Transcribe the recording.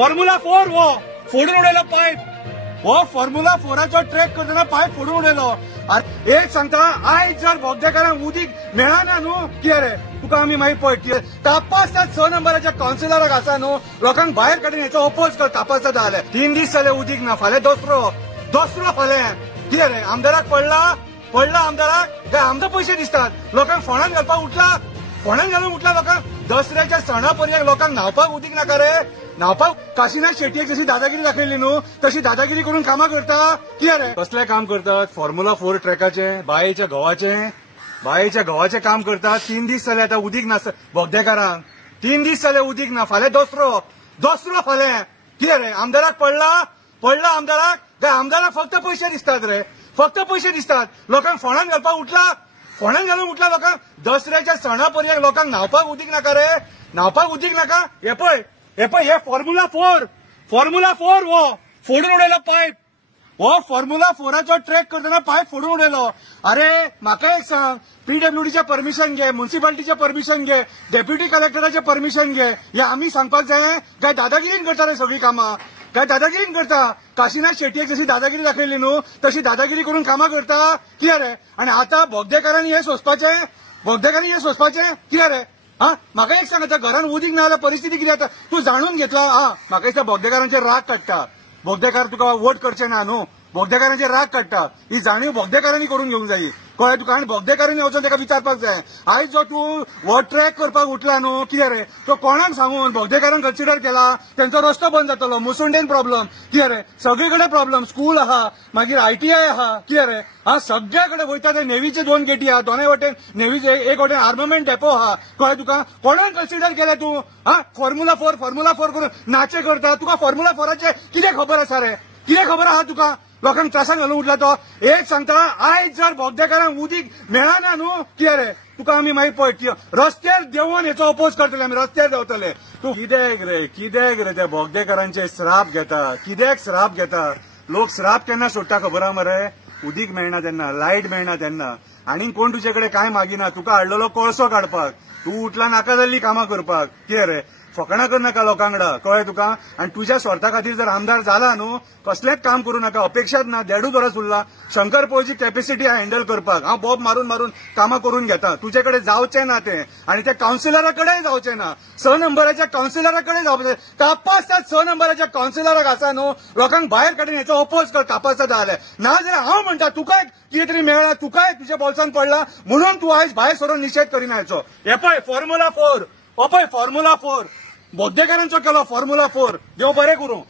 Formula 4 वो फोडून उडयलो पायप, हो फॉर्म्युला 4चा ट्रॅक करतना पायप फोडून उडयलो. एक सांगता, आयज जर बोगदेकारांक उदीक मेळना न्हू कितें रे तुका आमी मागीर पळय तापासतात 6 नंबराच्या कावन्सिलराक आसा न्हू, लोकांक भायर काडून हेचो ओपोज कर तापासता जाल्यार. 3 दीस जाले उदीक ना, फाल्यां दसरो फाल्यां कितें रे आमदाराक पडला आमदाराक काय आमदार पयशे दिसतात. लोकांक फोंडान घालपाक उठला, फोंडान घालून उठला लोकांक. दसऱ्याच्या सणा पर्यंत लोकांक न्हावपाक उदीक नाका रे. न्हावपाक काशीनाथ शेट्टीक जशी दादागिरी दाखयली न्हू तशी दादागिरी करून कामां करता कितें रे. कसले काम करतात फॉर्म्युला 4 ट्रॅकाचे, बायेच्या गव्हाचे काम करतात. 3 दीस जाले आतां उदीक ना बोगदेकारांक. 3 दीस जाले उदीक ना, फाल्यां दसरो फाल्यां कितें रे आमदाराक पडला आमदाराक काय आमदाराक फक्त पयशे दिसतात रे, फक्त पयशे दिसतात. लोकांक फोंडान घालपाक उठला, फोंडान घालून उठला लोकांक. दसऱ्याच्या सणा पर्यंत लोकांक न्हावपाक उदीक नाका रे, न्हावपाक उदीक नाका. हे पळय हे फॉर्म्युला 4 वो फोडून उडयलो पायप, हो फॉर्म्युला 4चा ट्रॅक करतना पायप फोडून उडयलो. अरे म्हाका एक सांग, पीडब्ल्यूडीचे परमिशन घे, म्युन्सिपालिटीचे परमिशन घे, डेप्युटी कलेक्टराचे परमिशन घे. हे आमी सांगपाक जाय काय दादागिरीन करता रे सगळी कामां, काय दादागिरीन करता. काशीनाथ शेट्टीक जशी दादागिरी दाखयली न्हू तशी दादागिरी करून कामां करता कितें रे. आनी आतां बोगदेकारांनी हे सोंसपाचें कितें रे. म्हाका एक सांग, आतां घरान उदीक ना जाल्यार परिस्थिती कितें जाता तूं जाणून घेतला. म्हाका दिसता बोगदेकारांचेर राग काडटा, बोगदेकार तुका वोट करचे ना न्हू, बोगदेकारांचेर राग काडटा. ही जाणीव बोगदेकारांनी करून घेवंक जायी कळ्ळें तुका. आनी बोगदेकारांनी वचून ताका विचारपाक जाय, आयज जो तूं हो ट्रॅक करपाक उठला न्हू कितें रे, तो कोणाक सांगून बोगदेकारांक कन्सिडर केला, तेंचो रस्तो बंद जातलो. मुसुंडेन प्रॉब्लम कितें रे, सगळीकडे प्रॉब्लम. स्कूल आहा, मागीर ITI आहा कितें रे. सगळ्या कडेन वयता ते नेवीचे 2 गेटी आहा, दोनूय वटेन नेवीचे, एक वटेन आर्ममेंट डेपो आहा कळ्ळें तुका. कोणाक कन्सिडर केलें तूं फॉर्म्युला 4 करून नाचे करता. तुका फॉर्म्युला 4चे कितें खबर आसा रे, कितें खबर आहा तुका. लोकांक त्रासान घालून उठला तो. एक सांगता, आयज जर बोगदेकारांक उदीक मेळना न्हू कितें रे तुका आमी मागीर पळय रस्त्यार देंवन हेचो ओपोज करतले, आमी रस्त्यार देंवतले. तूं कित्याक रे त्या बोगदेकारांचे श्राप घेता, कित्याक श्राप घेता. लोक श्राप केन्ना सोडटा खबर आहा मरे, उदीक मेळना तेन्ना, लायट मेळना तेन्ना. आनी कोण तुजे कडेन कांय मागिना, तुका हाडलेलो कोळसो काडपाक. तूं उठला नाका जाल्ली कामां करपाक कितें रे. फकाणां करनाका लोकांकडेन कळ्ळें तुका. आनी तुज्या स्वार्था खातीर जर आमदार जाला न्हू कसलेंच काम करूं नाका. अपेक्षाच ना, देडूच वरां उरला. शंकर पळयची कॅपेसिटी हँडल करपाक हांव बॉब मारून कामां करून घेता. तुजे कडेन जावचें ना तें, आनी त्या कावन्सिलरा कडेन जावचें ना. 6 नंबराच्या कावन्सिलरा कडेन जावचें. तापासतात 6 नंबराच्या कावन्सिलराक आसा न्हू, लोकांक भायर काडून हेचो ओपोज कर तापासता जाल्यार. ना जाल्यार हांव म्हणटा तुकाय कितें तरी मेळ्ळा, तुकाय तुज्या बोल्सान पडला म्हणून तूं आयज भायर सरून निशेध करिना हेचो. हे पळय फॉर्म्युला 4 बोगदेकारांचो केलो फॉर्म्युला 4. देव बरें करूं.